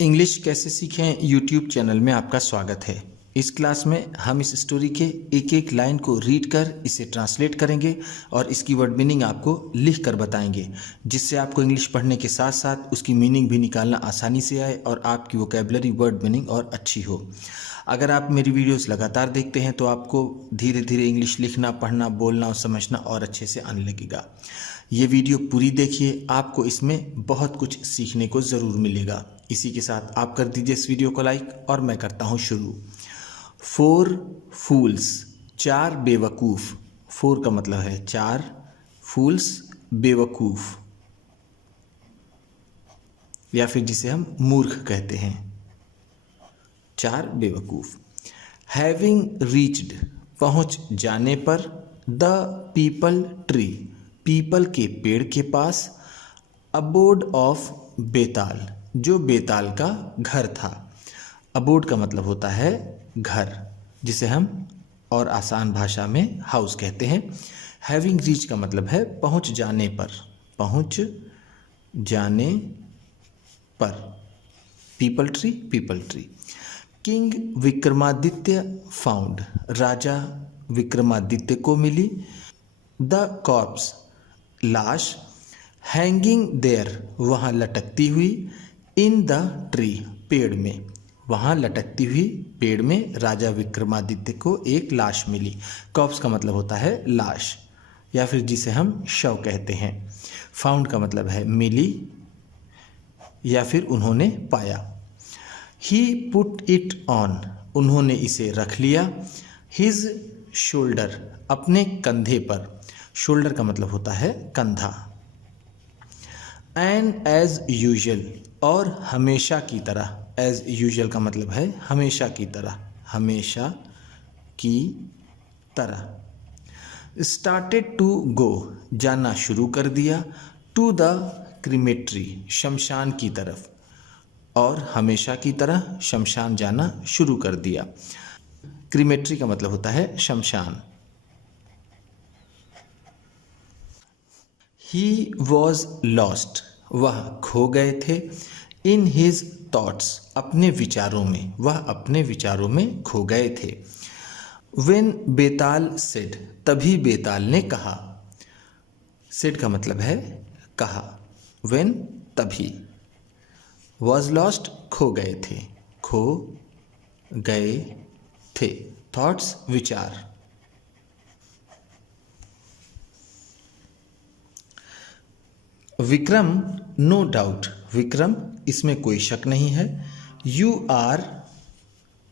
English कैसे सीखें YouTube channel में आपका स्वागत है। इस क्लास में हम इस स्टोरी के एक एक लाइन को रीड कर इसे ट्रांसलेट करेंगे और इसकी वर्ड मीनिंग आपको लिख कर बताएंगे, जिससे आपको इंग्लिश पढ़ने के साथ साथ उसकी मीनिंग भी निकालना आसानी से आए और आपकी वोकैबुलरी वर्ड मीनिंग और अच्छी हो। अगर आप मेरी वीडियोस लगातार देखते हैं तो आपको धीरे धीरे इंग्लिश लिखना, पढ़ना, बोलना और समझना और अच्छे से आने लगेगा। ये वीडियो पूरी देखिए, आपको इसमें बहुत कुछ सीखने को ज़रूर मिलेगा। इसी के साथ आप कर दीजिए इस वीडियो को लाइक और मैं करता हूँ शुरू। 4 फूल्स, 4 बेवकूफ़। 4 का मतलब है 4, फूल्स बेवकूफ़ या फिर जिसे हम मूर्ख कहते हैं, 4 बेवकूफ़। हैविंग रीच्ड, पहुँच जाने पर। द पीपल ट्री, पीपल के पेड़ के पास। अबोर्ड ऑफ बेताल, जो बेताल का घर था। अबोर्ड का मतलब होता है घर, जिसे हम और आसान भाषा में हाउस कहते हैं। हैविंग रीच का मतलब है पहुंच जाने पर, पहुंच जाने पर। Peepal tree, peepal tree. King Vikramaditya found, राजा विक्रमादित्य को मिली। द कॉर्प्स, लाश। हैंगिंग देयर, वहाँ लटकती हुई। इन द ट्री, पेड़ में, वहाँ लटकती हुई पेड़ में राजा विक्रमादित्य को एक लाश मिली। कॉर्प्स का मतलब होता है लाश या फिर जिसे हम शव कहते हैं। फाउंड का मतलब है मिली या फिर उन्होंने पाया। ही पुट इट ऑन, उन्होंने इसे रख लिया। हिज शोल्डर, अपने कंधे पर। शोल्डर का मतलब होता है कंधा। एंड एज यूजुअल, और हमेशा की तरह। एज यूजुअल का मतलब है हमेशा की तरह, हमेशा की तरह। स्टार्टेड टू गो, जाना शुरू कर दिया। टू द क्रीमेट्री, शमशान की तरफ, और हमेशा की तरह शमशान जाना शुरू कर दिया। क्रीमेट्री का मतलब होता है शमशान। ही वॉज लॉस्ट, वह खो गए थे। इन हिज थॉट्स, अपने विचारों में, वह अपने विचारों में खो गए थे। वेन बेताल सेड, तभी बेताल ने कहा। सेड का मतलब है कहा। वेन, तभी। वॉज लॉस्ट, खो गए थे, खो गए थे। थॉट्स, विचार। विक्रम, नो डाउट, विक्रम, इसमें कोई शक नहीं है। यू आर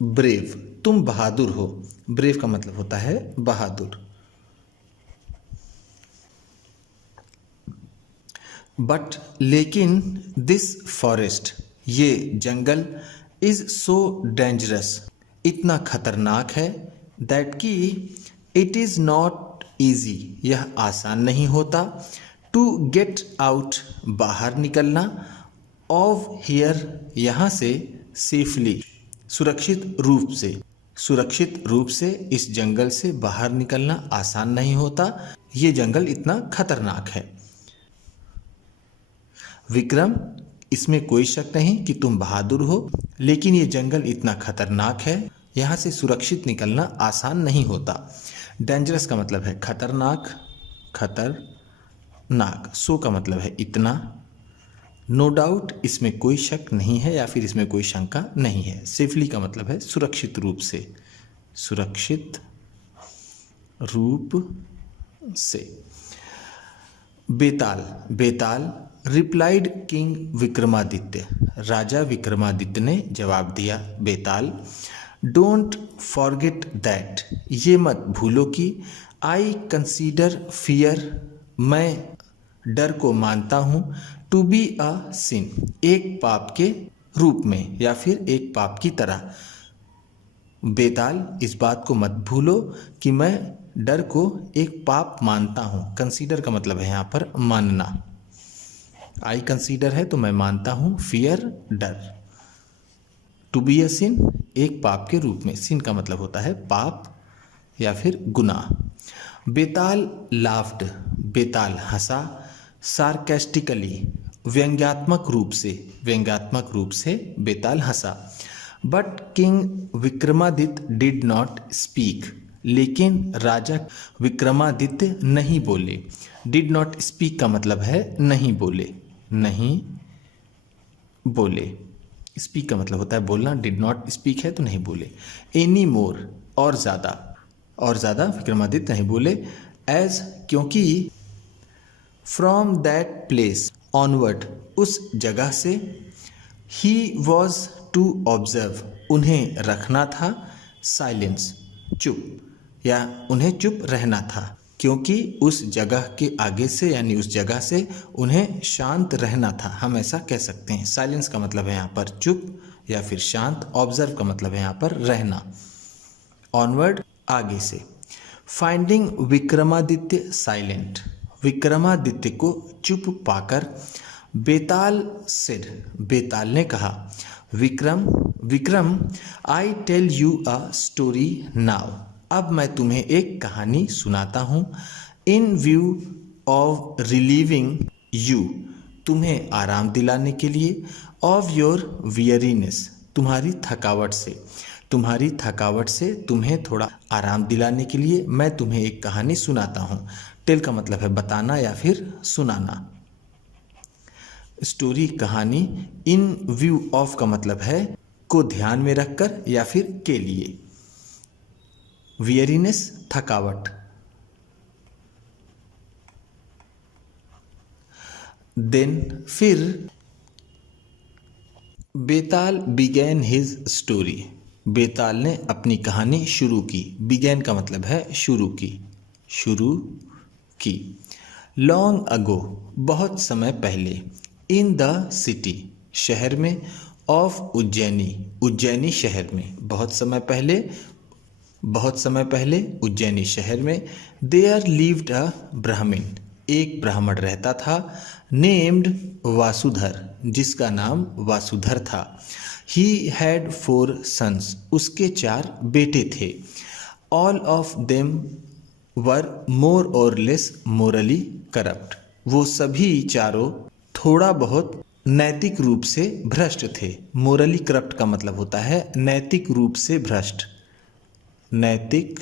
ब्रेव, तुम बहादुर हो। ब्रेव का मतलब होता है बहादुर। बट, लेकिन। दिस फॉरेस्ट, ये जंगल। इज सो डेंजरस, इतना खतरनाक है। दैट कि इट इज़ नॉट ईजी, यह आसान नहीं होता। टू गेट आउट, बाहर निकलना। ऑफ हियर, यहाँ से। सेफली, सुरक्षित रूप से। सुरक्षित रूप से इस जंगल से बाहर निकलना आसान नहीं होता, ये जंगल इतना खतरनाक है। विक्रम, इसमें कोई शक नहीं कि तुम बहादुर हो, लेकिन ये जंगल इतना खतरनाक है, यहाँ से सुरक्षित निकलना आसान नहीं होता। डेंजरस का मतलब है खतरनाक, खतरनाक। सो का मतलब है इतना। नो डाउट, इसमें कोई शक नहीं है या फिर इसमें कोई शंका नहीं है। सेफली का मतलब है सुरक्षित रूप से, सुरक्षित रूप से। बेताल, बेताल। रिप्लाइड किंग विक्रमादित्य, राजा विक्रमादित्य ने जवाब दिया। बेताल। डोंट फॉरगेट दैट, ये मत भूलो कि। आई कंसीडर फियर, मैं डर को मानता हूँ। टू बी अ सिन, एक पाप के रूप में या फिर एक पाप की तरह। बेताल, इस बात को मत भूलो कि मैं डर को एक पाप मानता हूँ। कंसीडर का मतलब है यहाँ पर मानना। आई कंसीडर है तो मैं मानता हूँ। फियर, डर। टू बी अ सिन, एक पाप के रूप में। सिन का मतलब होता है पाप या फिर गुनाह। बेताल लाफ्ड, बेताल हंसा। सार्केस्टिकली, व्यंग्यात्मक रूप से बेताल हंसा। But king Vikramaditya did not speak, लेकिन राजा विक्रमादित्य नहीं बोले। डिड नॉट स्पीक का मतलब है नहीं बोले, नहीं बोले। स्पीक का मतलब होता है बोलना, डिड नॉट स्पीक है तो नहीं बोले। एनी मोर, और ज़्यादा विक्रमादित्य नहीं बोले। एज, क्योंकि फ्रॉम दैट प्लेस ऑनवर्ड, उस जगह से, ही वॉज टू ऑब्जर्व, उन्हें रखना था, साइलेंस, चुप, या उन्हें चुप रहना था, क्योंकि उस जगह के आगे से यानी उस जगह से उन्हें शांत रहना था। हम ऐसा कह सकते हैं। साइलेंस का मतलब है यहाँ पर चुप या फिर शांत। ऑब्जर्व का मतलब है यहाँ पर रहना। ऑनवर्ड, आगे से। फाइंडिंग विक्रमादित्य साइलेंट, विक्रमादित्य को चुप पाकर बेताल सेड, बेताल ने कहा, Vikram, I tell you a story now, अब मैं तुम्हें एक कहानी सुनाता हूँ। In view of relieving you, तुम्हें आराम दिलाने के लिए, ऑफ योर वियरीनेस, तुम्हारी थकावट से तुम्हें थोड़ा आराम दिलाने के लिए मैं तुम्हें एक कहानी सुनाता हूँ। टेल का मतलब है बताना या फिर सुनाना। स्टोरी, कहानी। इन व्यू ऑफ का मतलब है को ध्यान में रखकर या फिर के लिए। वियरीनेस, थकावट। देन, फिर, बेताल बिगैन हिज स्टोरी, बेताल ने अपनी कहानी शुरू की। बिगैन का मतलब है शुरू की। लॉन्ग अगो, बहुत समय पहले। इन द सिटी, शहर में। ऑफ उज्जैनी, उज्जैनी शहर में। बहुत समय पहले उज्जैनी शहर में। देयर लिव्ड अ ब्राह्मण, एक ब्राह्मण रहता था। नेम्ड वासुधर, जिसका नाम वासुधर था। ही हैड 4 सन्स, उसके 4 बेटे थे। ऑल ऑफ देम वर मोर और लेस मोरली करप्ट, वो सभी चारों थोड़ा बहुत नैतिक रूप से भ्रष्ट थे। मोरली करप्ट का मतलब होता है नैतिक रूप से भ्रष्ट, नैतिक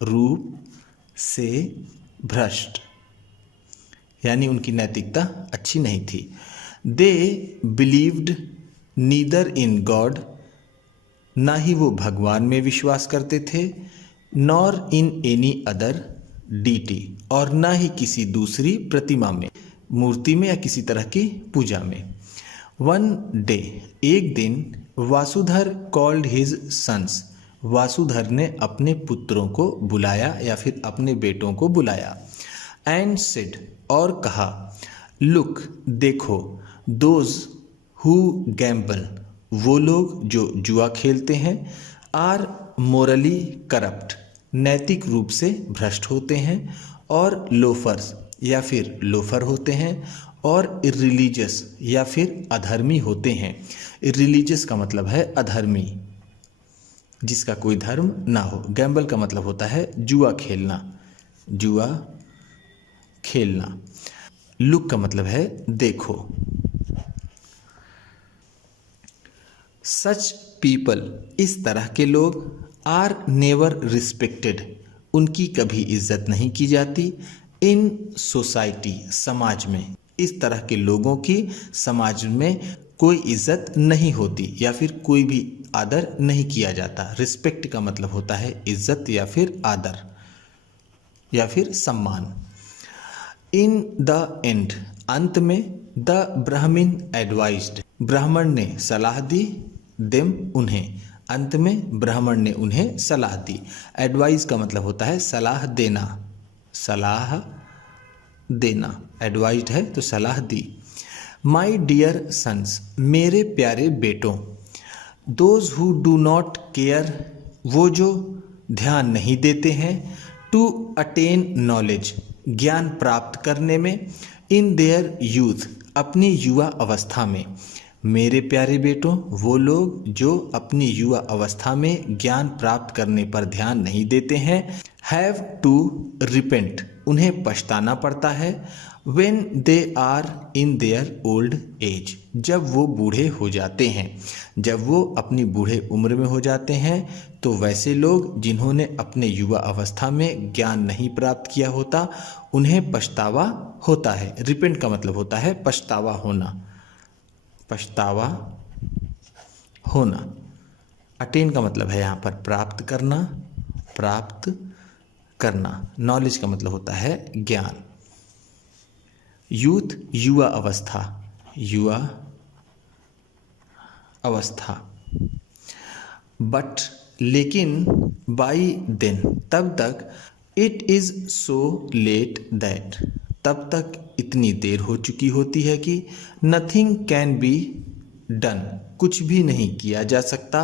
रूप से भ्रष्ट, यानी उनकी नैतिकता अच्छी नहीं थी। They believed neither in God, ना ही वो भगवान में विश्वास करते थे। Nor in any other deity, और ना ही किसी दूसरी प्रतिमा में, मूर्ति में या किसी तरह की पूजा में। वन डे, एक दिन। वासुधर कॉल्ड हिज सन्स, वासुधर ने अपने पुत्रों को बुलाया या फिर अपने बेटों को बुलाया। एंड सेड, और कहा, लुक, देखो, दोज हु गैम्बल, वो लोग जो जुआ खेलते हैं। आर मोरली करप्ट, नैतिक रूप से भ्रष्ट होते हैं। और लोफर्स, या फिर लोफर होते हैं। और इर्रिलीजियस, या फिर अधर्मी होते हैं। इर्रिलीजियस का मतलब है अधर्मी, जिसका कोई धर्म ना हो। गैम्बल का मतलब होता है जुआ खेलना। लुक का मतलब है देखो। सच पीपल, इस तरह के लोग। आर नेवर रिस्पेक्टेड, उनकी कभी इज्जत नहीं की जाती। इन सोसाइटी, समाज में, इस तरह के लोगों की समाज में कोई इज्जत नहीं होती या फिर कोई भी आदर नहीं किया जाता। रिस्पेक्ट का मतलब होता है इज्जत या फिर आदर या फिर सम्मान। इन द एंड, अंत में। द ब्राह्मण एडवाइज्ड, ब्राह्मण ने सलाह दी। देम, उन्हें, अंत में ब्राह्मण ने उन्हें सलाह दी। एडवाइज का मतलब होता है सलाह देना। एडवाइज्ड है तो सलाह दी। माई डियर सन्स, मेरे प्यारे बेटों। Those who do not care, वो जो ध्यान नहीं देते हैं। टू अटेन नॉलेज, ज्ञान प्राप्त करने में। इन देयर यूथ, अपनी युवा अवस्था में। मेरे प्यारे बेटों, वो लोग जो अपनी युवा अवस्था में ज्ञान प्राप्त करने पर ध्यान नहीं देते हैं। हैव टू रिपेंट, उन्हें पछताना पड़ता है। when they are in their old age, जब वो बूढ़े हो जाते हैं, जब वो अपनी बूढ़े उम्र में हो जाते हैं, तो वैसे लोग जिन्होंने अपने युवा अवस्था में ज्ञान नहीं प्राप्त किया होता उन्हें पछतावा होता है। रिपेंट का मतलब होता है पछतावा होना, पछतावा होना। अटेन का मतलब है यहाँ पर प्राप्त करना, प्राप्त करना। नॉलेज का मतलब होता है ज्ञान। यूथ युवा अवस्था, युवा अवस्था। बट लेकिन, बाई देन तब तक, it is so let that तब तक इतनी देर हो चुकी होती है कि नथिंग कैन बी डन कुछ भी नहीं किया जा सकता,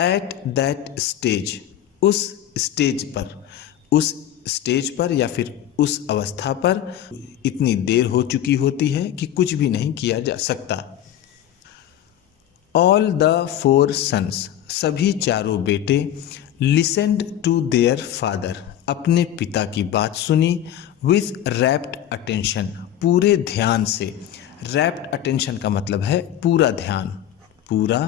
एट दैट स्टेज उस स्टेज पर, उस स्टेज पर या फिर उस अवस्था पर इतनी देर हो चुकी होती है कि कुछ भी नहीं किया जा सकता। ऑल द फोर सन्स सभी चारों बेटे, लिसेंड टू देयर फादर अपने पिता की बात सुनी, विथ रैप्ट अटेंशन पूरे ध्यान से। रैप्ट अटेंशन का मतलब है पूरा ध्यान, पूरा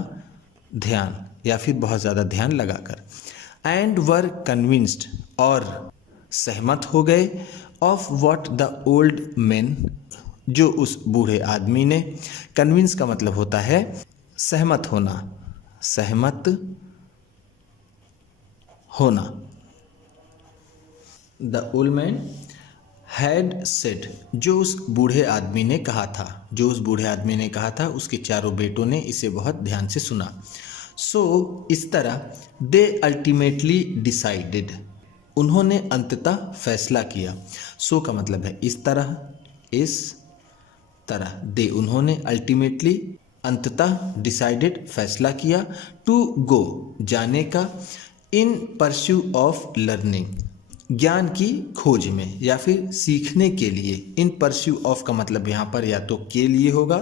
ध्यान या फिर बहुत ज़्यादा ध्यान लगाकर। एंड वर कन्विंस्ड और सहमत हो गए, of what the old man जो उस बूढ़े आदमी ने। कन्विंस का मतलब होता है सहमत होना, सहमत होना। The old man had said जो उस बूढ़े आदमी ने कहा था, जो उस बूढ़े आदमी ने कहा था उसके चारों बेटों ने इसे बहुत ध्यान से सुना। सो इस तरह, दे अल्टीमेटली डिसाइडेड उन्होंने अंततः फैसला किया। सो का मतलब है इस तरह, इस तरह। दे उन्होंने, अल्टीमेटली अंततः, डिसाइडेड फैसला किया, टू गो जाने का, इन परस्यू ऑफ लर्निंग ज्ञान की खोज में या फिर सीखने के लिए। इन परस्यू ऑफ का मतलब यहाँ पर या तो के लिए होगा,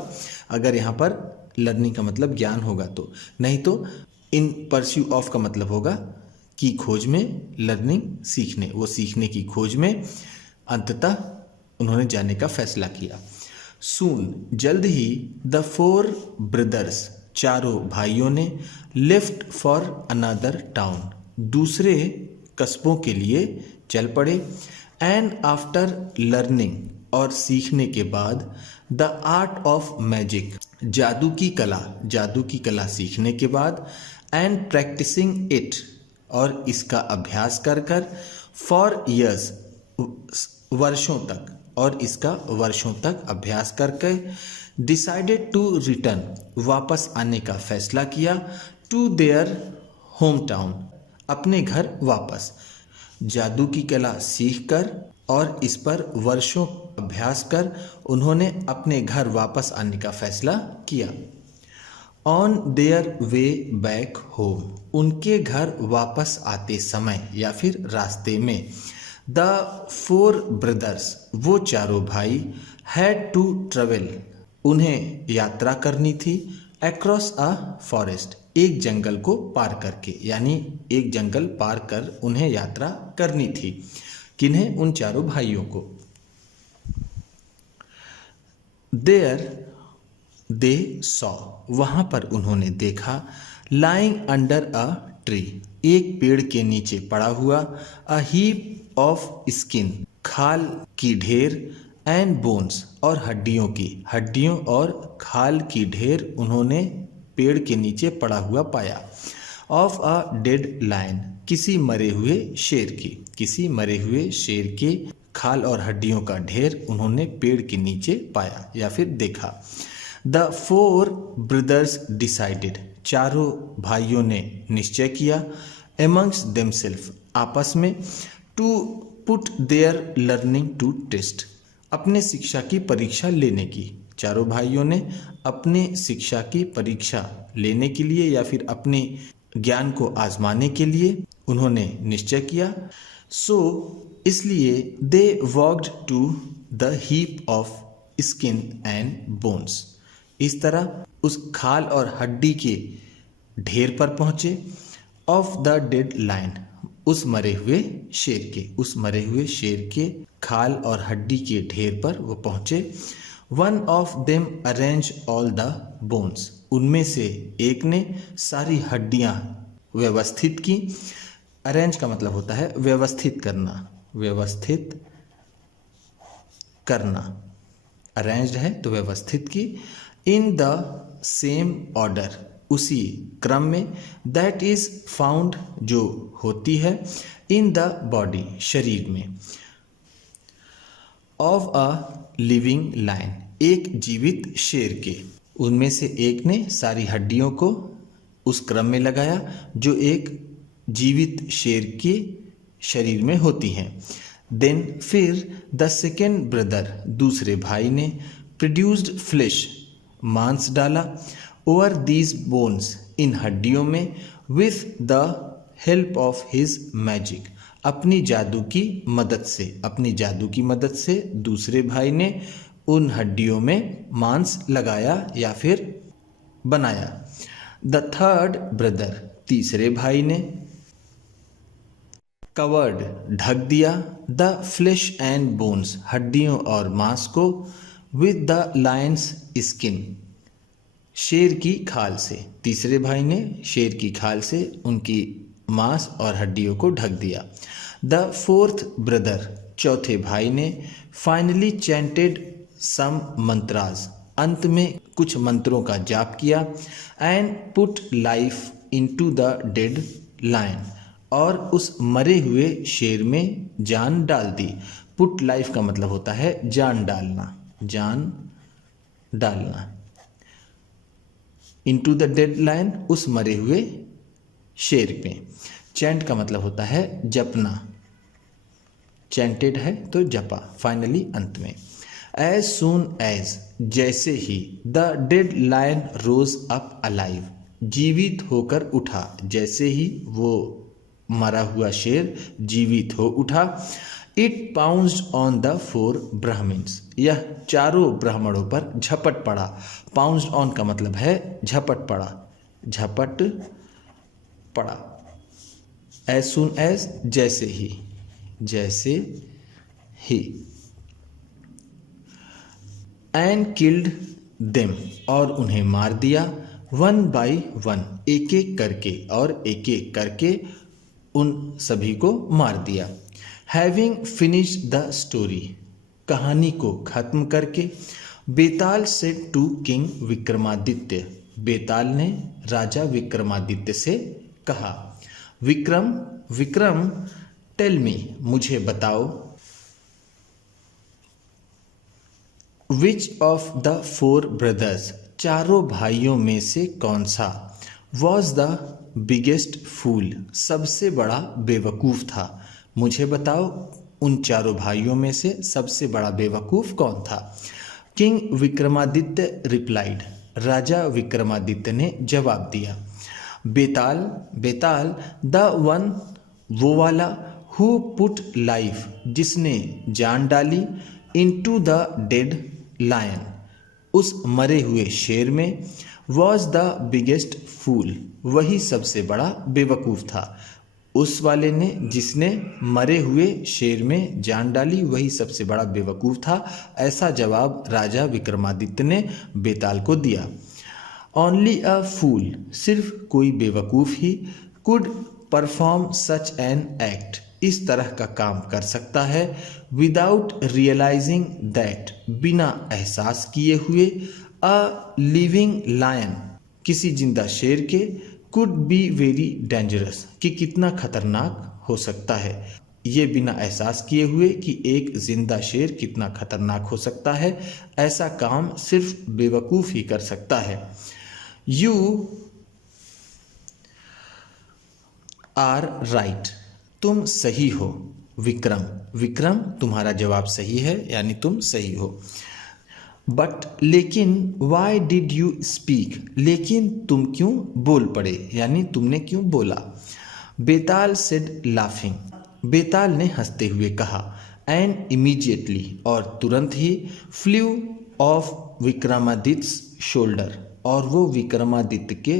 अगर यहाँ पर लर्निंग का मतलब ज्ञान होगा तो, नहीं तो इन परस्यू ऑफ का मतलब होगा की खोज में, लर्निंग सीखने, वो सीखने की खोज में अंततः उन्होंने जाने का फैसला किया। सून जल्द ही, द फोर ब्रदर्स चारों भाइयों ने, लेफ्ट फॉर अनदर टाउन दूसरे कस्बों के लिए चल पड़े। एंड आफ्टर लर्निंग और सीखने के बाद, द आर्ट ऑफ मैजिक जादू की कला, जादू की कला सीखने के बाद, एंड प्रैक्टिसिंग इट और इसका अभ्यास कर कर, फॉर ईयर्स वर्षों तक, और इसका वर्षों तक अभ्यास करके, डिसाइडेड टू रिटर्न वापस आने का फैसला किया, टू देयर होम टाउन अपने घर वापस। जादू की कला सीख कर और इस पर वर्षों अभ्यास कर उन्होंने अपने घर वापस आने का फैसला किया। On their way back home उनके घर वापस आते समय या फिर रास्ते में, द फोर ब्रदर्स वो चारों भाई, हैड टू ट्रेवल उन्हें यात्रा करनी थी, अक्रॉस अ फॉरेस्ट एक जंगल को पार करके, यानी एक जंगल पार कर उन्हें यात्रा करनी थी। किन्हें? उन चारों भाइयों को। देयर दे सॉ वहाँ पर उन्होंने देखा, लाइंग अंडर अ ट्री एक पेड़ के नीचे पड़ा हुआ, अ हीप ऑफ स्किन खाल की ढेर, एंड बोन्स और हड्डियों की, हड्डियों और खाल की ढेर उन्होंने पेड़ के नीचे पड़ा हुआ पाया। ऑफ अ डेड लायन किसी मरे हुए शेर की, किसी मरे हुए शेर के खाल और हड्डियों का ढेर उन्होंने पेड़ के नीचे पाया या फिर देखा। द फोर ब्रदर्स डिसाइडेड चारों भाइयों ने निश्चय किया, एमंग्स देमसेल्फ आपस में, to put their learning to test अपने शिक्षा की परीक्षा लेने की। चारों भाइयों ने अपने शिक्षा की परीक्षा लेने के लिए या फिर अपने ज्ञान को आजमाने के लिए उन्होंने निश्चय किया। सो इसलिए they walked to the heap of skin and bones इस तरह उस खाल और हड्डी के ढेर पर पहुँचे। ऑफ द डेड लायन उस मरे हुए शेर के खाल और हड्डी के ढेर पर वो पहुंचे। One of them arrange all the bones, उनमें से एक ने सारी हड्डियां व्यवस्थित की। अरेंज का मतलब होता है व्यवस्थित करना, अरेंज्ड है तो व्यवस्थित की। इन द सेम ऑर्डर, उसी क्रम में। दैट इज फाउंड, जो होती है। इन द बॉडी, शरीर में। ऑफ अ लिविंग लायन, एक जीवित शेर के। उनमें से एक ने सारी हड्डियों को उस क्रम में लगाया जो एक जीवित शेर के शरीर में होती हैं। देन फिर द सेकेंड ब्रदर, दूसरे भाई ने प्रोड्यूस्ड फ्लैश, मांस डाला। ओवर दीज बोन्स, इन हड्डियों में। With the help of his magic, अपनी जादू की मदद से दूसरे भाई ने उन हड्डियों में मांस लगाया या फिर बनाया। द थर्ड ब्रदर, तीसरे भाई ने कवर्ड, ढक दिया। द फ्लैश एंड बोन्स, हड्डियों और मांस को। विद द लायंस स्किन, शेर की खाल से। तीसरे भाई ने शेर की खाल से उनकी मांस और हड्डियों को ढक दिया। द फोर्थ ब्रदर, चौथे भाई ने फाइनली चैंटेड सम मंत्रास, अंत में कुछ मंत्रों का जाप किया। And put life into the dead lion, और उस मरे हुए शेर में जान डाल दी। पुट लाइफ का मतलब होता है जान डालना। इनटू द डेड लायन, उस मरे हुए शेर में। चैंट का मतलब होता है जपना, चैंटेड है तो जपा। फाइनली, अंत में। एज सून एज, जैसे ही। The dead lion rose up alive, जीवित होकर उठा। जैसे ही वो मरा हुआ शेर जीवित हो उठा। It pounced on the four Brahmins, यह चारों ब्राह्मणों पर झपट पड़ा। पाउंस्ड ऑन का मतलब है झपट पड़ा। एज सून एज, जैसे ही। एंड किल्ड देम, और उन्हें मार दिया। वन बाई वन, एक एक करके उन सभी को मार दिया। हैविंग फिनिश्ड द स्टोरी, कहानी को खत्म करके। बेताल सेड टू किंग विक्रमादित्य, बेताल ने राजा विक्रमादित्य से कहा। विक्रम टेल मी, मुझे बताओ। Which of the four brothers, चारों भाइयों में से कौन सा। वॉज द बिगेस्ट फूल, सबसे बड़ा बेवकूफ़ था। मुझे बताओ उन चारों भाइयों में से सबसे बड़ा बेवकूफ़ कौन था। किंग विक्रमादित्य रिप्लाइड, राजा विक्रमादित्य ने जवाब दिया। बेताल द वन, वो वाला। हु पुट लाइफ, जिसने जान डाली। इनटू द डेड लायन, उस मरे हुए शेर में। वॉज द बिगेस्ट फूल, वही सबसे बड़ा बेवकूफ़ था। उस वाले ने, जिसने मरे हुए शेर में जान डाली, वही सबसे बड़ा बेवकूफ़ था। ऐसा जवाब राजा विक्रमादित्य ने बेताल को दिया। ओनली अ फूल, सिर्फ कोई बेवकूफ़ ही। Could perform such an act, इस तरह का काम कर सकता है। विदाउट रियलाइजिंग दैट, बिना एहसास किए हुए। अ लिविंग लायन, किसी जिंदा शेर के। कुड बी वेरी डेंजरस, कि कितना खतरनाक हो सकता है। ये बिना एहसास किए हुए कि एक जिंदा शेर कितना खतरनाक हो सकता है। ऐसा काम सिर्फ बेवकूफ़ ही कर सकता है। यू आर राइट, तुम सही हो। विक्रम तुम्हारा जवाब सही है, यानी तुम सही हो। बट लेकिन, वाई डिड यू स्पीक, लेकिन तुम क्यों बोल पड़े, यानी तुमने क्यों बोला। बेताल सेड लाफिंग, बेताल ने हंसते हुए कहा। एंड इमीडिएटली, और तुरंत ही। फ्ल्यू ऑफ विक्रमादित्य's शोल्डर, और वो विक्रमादित्य के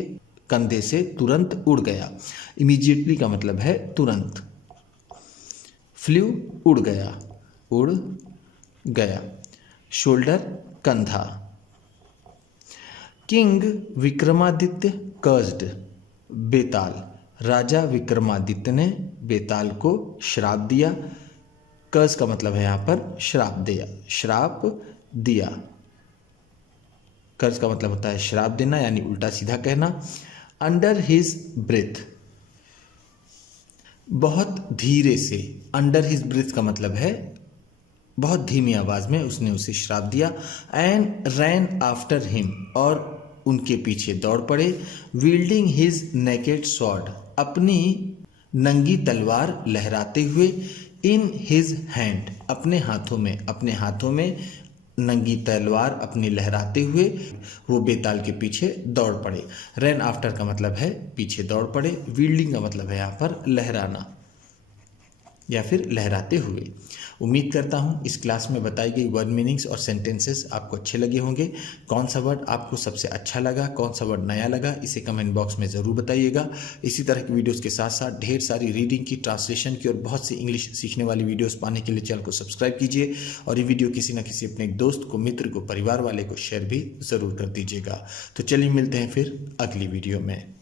कंधे से तुरंत उड़ गया। इमीडिएटली का मतलब है तुरंत। फ्लू उड़ गया, उड़ गया। शोल्डर कंधा। किंग विक्रमादित्य कर्स्ड, बेताल, राजा विक्रमादित्य ने बेताल को श्राप दिया। कर्ज का मतलब है यहाँ पर श्राप दिया, श्राप दिया। कर्ज का मतलब होता है श्राप देना यानी उल्टा सीधा कहना। अंडर हिज ब्रेथ, बहुत धीरे से। अंडर हिज ब्रेथ का मतलब है बहुत धीमी आवाज में उसने उसे श्राप दिया। एंड रैन आफ्टर हिम, और उनके पीछे दौड़ पड़े। विल्डिंग हिज नेकेड स्वॉर्ड, अपनी नंगी तलवार लहराते हुए। इन हिज हैंड, अपने हाथों में नंगी तलवार अपनी लहराते हुए वो बेताल के पीछे दौड़ पड़े। रैन आफ्टर का मतलब है पीछे दौड़ पड़े। विल्डिंग का मतलब है यहाँ पर लहराना या फिर लहराते हुए। उम्मीद करता हूँ इस क्लास में बताई गई वर्ड मीनिंग्स और सेंटेंसेस आपको अच्छे लगे होंगे। कौन सा वर्ड आपको सबसे अच्छा लगा, कौन सा वर्ड नया लगा, इसे कमेंट बॉक्स में ज़रूर बताइएगा। इसी तरह की वीडियोस के साथ साथ ढेर सारी रीडिंग की, ट्रांसलेशन की और बहुत सी इंग्लिश सीखने वाली वीडियोज़ पाने के लिए चैनल को सब्सक्राइब कीजिए और ये वीडियो किसी न किसी अपने दोस्त को, मित्र को, परिवार वाले को शेयर भी ज़रूर कर दीजिएगा। तो चलिए मिलते हैं फिर अगली वीडियो में।